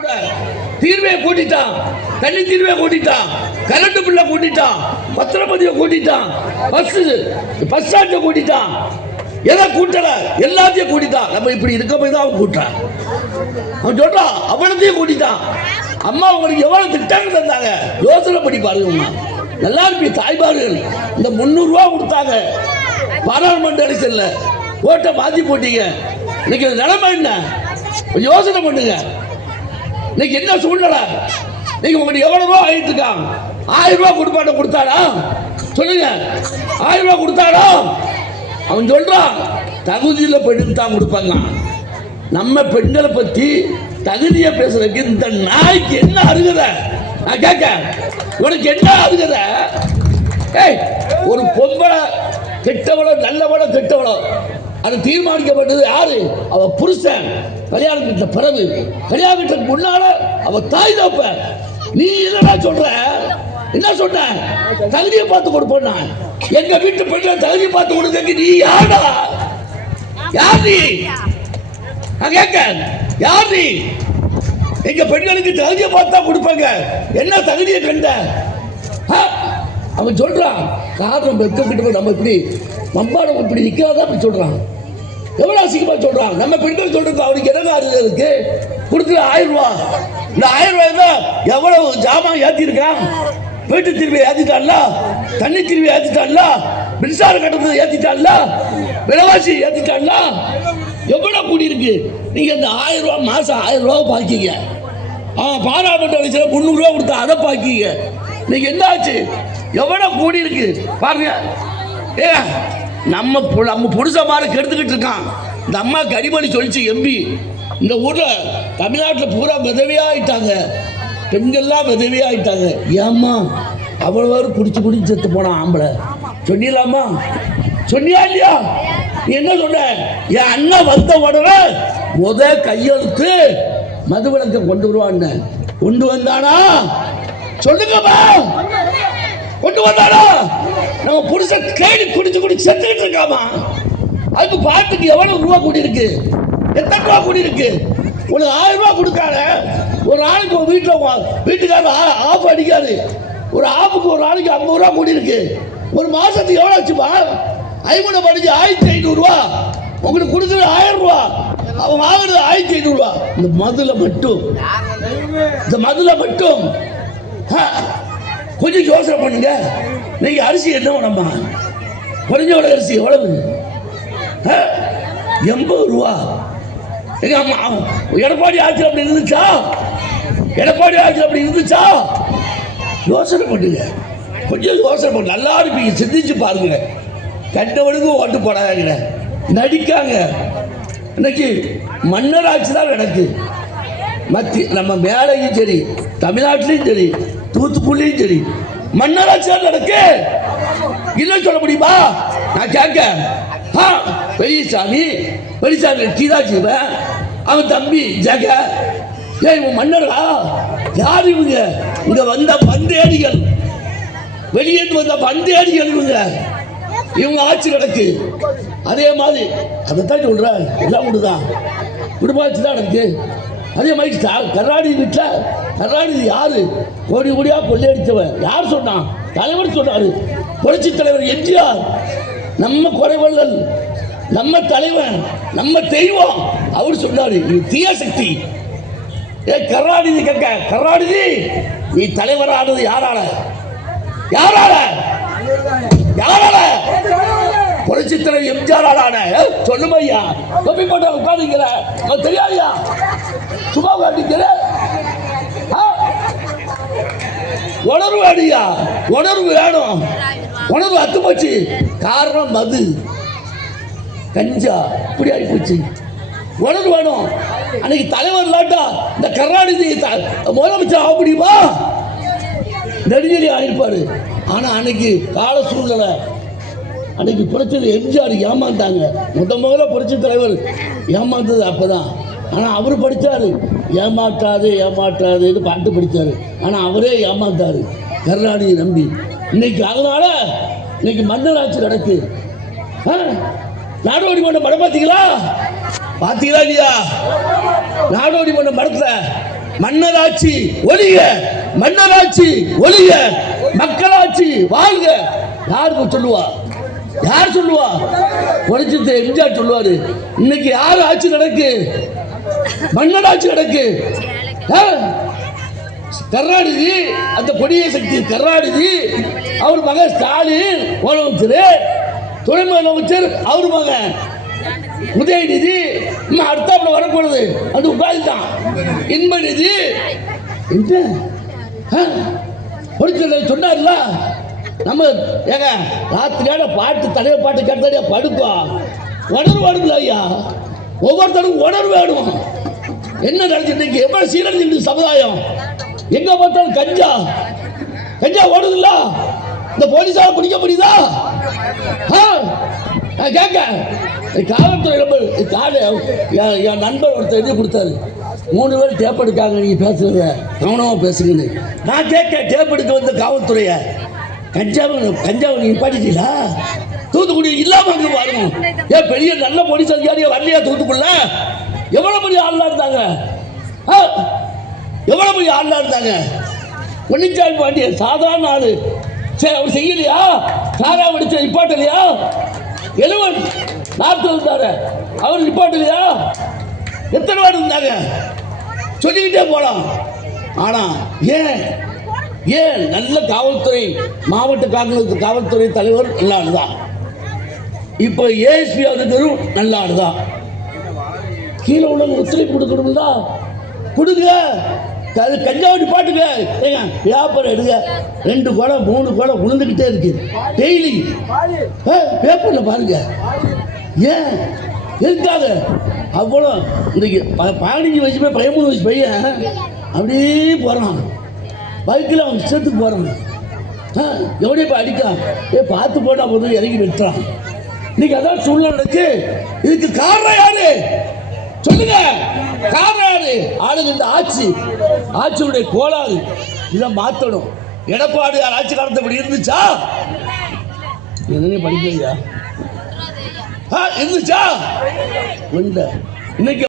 தீர்வையை தீர்வை கூட்டிட்டான். தண்ணி தீர்வை கூட்டிட்டான். கரண்ட் பில்ல கூட்டிட்டான். பத்திரப்பதிவை கூட்டிட்டான். பஸ் பஸ் சார்ஜை கூட்டிட்டான். எதை கூட்டல? எல்லாத்தையும் கூட்டிட்டான். நம்ம இப்படி இருக்க போய் தான் அவன் கூட்டான் அவன் சொல்றான் அவனத்தையும் கூட்டிட்டான். அம்மா உங்களுக்கு எவ்வளவு திட்டங்கள் தந்தாங்க? யோசனை பண்ணி பாருங்க நல்லா இருப்பீங்க தாய்மார்கள். இந்த முந்நூறு கொடுத்தாங்க. பாராளுமன்ற எலெக்ஷன்ல ஓட்டை மாற்றி போட்டீங்க. இன்னைக்கு நிலைமை என்ன? யோசனை பண்ணுங்க. இன்னைக்கு என்ன சூழ்நிலை? நீங்க உங்களுக்கு எவ்வளவு ரூபா ஆயிட்டு இருக்காங்க ஆயிரம் ரூபாய் கொடுப்பாட்ட கொடுத்தாடா? சொல்லுங்க. ஆயிரம் ரூபாய் கொடுத்தாடா? அவன் சொல்றான் தகுதியில் பெண்ணுக்கு தான் கொடுப்பாங்க நம்ம பெண்களை பத்தி தகுதியை பேசுறதுக்கு இந்த நாய்க்கு என்ன அருகத? நான் கேட்க உனக்கு என்ன அருகத? ஏய் ஒரு பொம்பளை கெட்டவளோ நல்லவளோ கெட்டவளோ அது தீர்மானிக்கப்பட்டது யாரு? அவ புருஷன். கல்யாணம் கிட்ட பிறகு. வீட்டுக்கு முன்னால அவ தாய் தப்ப நீ என்னடா சொல்ற? என்ன சொன்ன? தகுதியை பார்த்து கொடுப்பா எங்க வீட்டு பெண்ணை தகுதியை பார்த்து கொடுக்க நீ யாரா யார் நீ? கேட்க யார் நீ? எங்க பெண்களுக்கு தகுதியை பார்த்தா கொடுப்பாங்க. என்ன தகுதியை கண்ட? ஆ? அவன் சொல்றான். காரணம் வெட்கக்கிட்டு நம்ம இப்படி மம்பாடம் இப்படி நிக்காதான் அப்படி சொல்கிறாங்க எவ்வளோ அசிங்கமாக சொல்கிறாங்க நம்ம பெண்கள் சொல்கிறது அவனுக்கு என்ன அறிவு இருக்கு? கொடுக்குற ஆயிரம் ரூபா. இந்த ஆயிரம் ரூபாய் தான் எவ்வளோ ஜாமான் ஏற்றிருக்கான் வீட்டு திருவியை ஏற்றிட்டான்ல தண்ணி திருவியை ஏற்றிட்டான்ல மின்சார கட்டணத்தை ஏற்றிட்டான்ல விலைவாசி ஏற்றிட்டான்ல எவ்வளோ கூடி நீங்கள் இந்த ஆயிரம் ரூபா மாதம் ஆயிரம் ரூபா பாக்கிங்க. ஆ பாராளுமன்ற வயசுல முந்நூறுரூவா கொடுத்தா அதை பாக்கிங்க. நீங்கள் என்ன ஆச்சு எவ்வளோ கூடி இருக்கு? பாருங்க. ஏ நம்ம பு- நம்ம புருஷ மாதிரி கெடுத்துக்கிட்டு இருக்கான். இந்த அம்மா கனிமணி சொல்லிச்சு எம்பி இந்த ஊரில் தமிழ்நாட்டில் பூரா விதவியாக ஆயிட்டாங்க பெண்கள்லாம் விதவியாக ஆயிட்டாங்க ஏம்மா அவ்வளோ பேர் குடிச்சு குடிச்சு செத்து போனான் ஆம்பளை? சொன்னிடலாமா சொன்னியா இல்லையா? நீ என்ன சொன்ன? என் அண்ணன் வந்த உடனே முத கையெழுத்து மதுவிலக்கை கொண்டு வருவான்னு. கொண்டு வந்தானா? சொல்லுங்கம்மா. கொண்டு வந்தானா? நம்ம புருஷன் கேடி குடிச்சு குடிச்சு செத்துக்கிட்டு இருக்காமா? அதுக்கு பாட்டுக்கு எவ்வளவு ரூபா கூடி இருக்கு எத்தனை ரூபா கூடி இருக்கு உனக்கு ஆயிரம் ரூபா கொடுக்காத. ஒரு நாளைக்கு ஒரு வீட்டில் வீட்டுக்காரர் ஆஃப் அடிக்காது. ஒரு ஆஃபுக்கு ஒரு நாளைக்கு ஐம்பது ரூபா கூடி இருக்கு ஒரு மாசத்துக்கு எவ்வளோ வச்சுப்பா ஐம்பது படிச்சு ஆயிரத்தி ஐநூறுரூவா உங்களுக்கு கொடுக்குறது ஆயிரம் ரூபா. அவன் வாங்குறது ஆயிரத்தி ஐநூறுரூவா இந்த மதுல மட்டும். இந்த மதுல மட்டும். கொஞ்சம் யோசனை பண்ணுங்க. இன்னைக்கு அரிசி என்ன வேணாமா குறைஞ்ச விலை அரிசி எவ்வளவு? ஆ, எண்பது ரூபா. எடப்பாடி ஆட்சி அப்படி இருந்துச்சா? எடப்பாடி ஆட்சி அப்படி இருந்துச்சா? யோசனை பண்ணுங்க. கொஞ்சம் யோசனை பண்ணு. நல்லா இருப்பீங்க. சிந்திச்சு பாருங்க. கண்டவனுக்கும் ஓட்டு போடாதீங்க. நடிக்காங்க. இன்னைக்கு மன்னர் ஆட்சி தான் நடக்கு. மத்தி நம்ம மேலையும் சரி தமிழ்நாட்டிலையும் சரி தூத்துக்குடியும் சரி மன்னர் தான் நடக்கு? இல்லைன்னு சொல்ல முடியுமா? நான் கேட்க ஆ பெரியசாமி பெரியசாமி கீதா ஜீவன் அவன் தம்பி ஜெக. ஏ இவன் மன்னரா யார் இவங்க? இங்க வந்த பந்தேடிகள் வெளியேந்து வந்த பந்தேடிகள் இவங்க. இவங்க ஆட்சி நடக்கு. அதே மாதிரி அதைத்தான் சொல்றேன். எல்லாம் ஒன்றுதான் குடும்பாட்சி தான் நடக்கு. அதே மாதிரி க- கருணாநிதி வீட்டில் கருணாநிதி யாரு? கோடி கோடியா கொள்ளையடித்தவன் யார் சொன்னான் தலைவர் சொன்னாரு. புரட்சி தலைவர் எம்ஜிஆர். நம்ம குறைவல்லல் நம்ம தலைவன் நம்ம தெய்வம் அவர் சொன்னாரு. இது தீய சக்தி. ஏ கருணாநிதி கேட்க கருணாநிதி நீ தலைவரானது யாரால? யாரால? யாரால? புரட்சி தலைவர் எம்ஜிஆர் ஆளான சொல்லுமையா? தொப்பி போட்ட உட்காந்துங்கிற தெரியாதியா? சும்மா உட்காந்துங்கிற உணர்வு அடியா? உணர்வு வேணும். உணர்வு அத்து போச்சு. காரணம் மது. கஞ்சா. இப்படி ஆகி போச்சு. உணர்வு வேணும். அன்னைக்கு தலைவர் இல்லாட்டா இந்த கருணாநிதி த- முதலமைச்சர் ஆக முடியுமா? நெடுஞ்செடி ஆயிருப்பாரு. ஆனா அன்னைக்கு கால சூழ்நிலை அன்னைக்கு பிரச்சனை எம்ஜிஆர் ஏமாந்தாங்க. முத முதல்ல புரட்சி தலைவர் ஏமாந்தது அப்போதான். ஆனால் அவர் படித்தார் ஏமாற்றாது ஏமாற்றாதுன்னு பாட்டு படித்தார் ஆனால் அவரே ஏமாந்தாரு. கருணாநிதி நம்பி. இன்னைக்கு அதனால இன்னைக்கு மன்னர் ஆட்சி நடக்கு. ஆ? நாடோடி மன்றம் படம் பார்த்தீங்களா? பார்த்தீங்களா இல்லையா? நாடோடி மன்றம் படத்துல மன்னராட்சி ஒழிக மன்னராட்சி ஒழிக மக்களாட்சி வாழ்க. யாருக்கு சொல்லுவா? யார் சொல்லுவா? ஒழிச்சது எம்ஜிஆர் சொல்லுவாரு. இன்னைக்கு யார் ஆட்சி நடக்கு? மன்னடாச்சு கிடக்கு ஆ? கருணாநிதி அந்த கொடிய சக்தி கருணாநிதி அவர் மகன் ஸ்டாலின் முதலமைச்சர் துணை முதலமைச்சர் அவர் மகன் உதயநிதி இன்னும் அடுத்தாப்புல வரக்கூடாது அது உபாதி தான். இன்ப நிதி பொறுத்தல் சொன்னார்ல நம்ம ஏங்க ராத்திரியோட பாட்டு தலைவர் பாட்டு கேட்டாடியா படுக்கும் உணர்வு வேணும்ல ஐயா. ஒவ்வொருத்தரும் உணர்வு வேணும். என்ன நடந்துட்டு இருக்கு? எவ்வளவு சீரழிஞ்சிருக்கு சமுதாயம்? எங்க பார்த்தாலும் கஞ்சா. கஞ்சா ஓடுதுல்ல? இந்த போலீஸால பிடிக்க முடியுதா? ஆ? கேட்க. காவல்துறை ரொம்ப காடு என் என் நண்பர் ஒருத்தர் எழுதி கொடுத்தாரு. மூணு பேர் டேப் எடுக்காங்க நீங்க பேசுறத. கவனமா பேசுங்கன்னு. நான் கேட்க டேப் எடுக்க வந்த காவல்துறைய. கஞ்சாவை கஞ்சாவை நீங்கள் நிப்பாட்டிட்டீங்களா? தூத்துக்குடி இல்லாம அங்க வரணும் ஏன் பெரிய நல்ல போலீஸ் அதிகாரியா வரலையா தூத்துக்குள்ள எவ்வளவு பெரிய ஆள்லாம் இருந்தாங்க? ஆ? எவ்வளவு பெரிய ஆள்லாம் இருந்தாங்க? பொன்னிச்சாமி பாண்டியன் சாதாரண ஆளு. சரி அவர் செய்யலையா? சாரா வெடிச்ச நிப்பாட்டலையா? எழுவன் நாற்பது இருந்தாரு. அவர் நிப்பாட்டலையா? எத்தனை பேர் இருந்தாங்க? சொல்லிக்கிட்டே போலாம். ஆனா ஏன்? ஏன்? நல்ல காவல்துறை மாவட்ட காங்கிரஸ் காவல்துறை தலைவர் நல்ல ஆளுதான். இப்போ ஏஎஸ்பி அவர்களும் நல்ல ஆளுதான். கீழே உள்ளவங்க ஒத்துழைப்பு கொடுக்கணும்ல கொடுங்க. அது கஞ்சாவடி பாட்டுங்க. ஏங்க வியாபாரம் எடுங்க. ரெண்டு குடம் மூணு குடம் உளுந்துக்கிட்டே இருக்கு. டெய்லி. பேப்பரில் பாருங்க. ஏன்? எதுக்காக? அவ்வளோ. இன்னைக்கு ப- பதினஞ்சு வயசு பையன் பதிமூணு வயசு பையன் அப்படியே போகிறான் பைக்கில் அவன் இஷ்டத்துக்கு போகிறான் ஆ எவனே இப்போ அடிக்கான். ஏ பார்த்து போட்டால் போதும் இறங்கி விட்டுறான் இன்னைக்கு அதான் சூழ்நிலை நடக்கு இதுக்கு காரணம் யாரு? சொல்லுங்க. காரணம் யாரு ஆளுங்க இந்த ஆட்சி ஆட்சியுடைய கோளாறு இதை மாத்தணும். எடப்பாடி ஆட்சி காலத்தை இப்படி இருந்துச்சா? என்ன படிக்கலையா? இருந்துச்சா? உண்ட இன்னைக்கு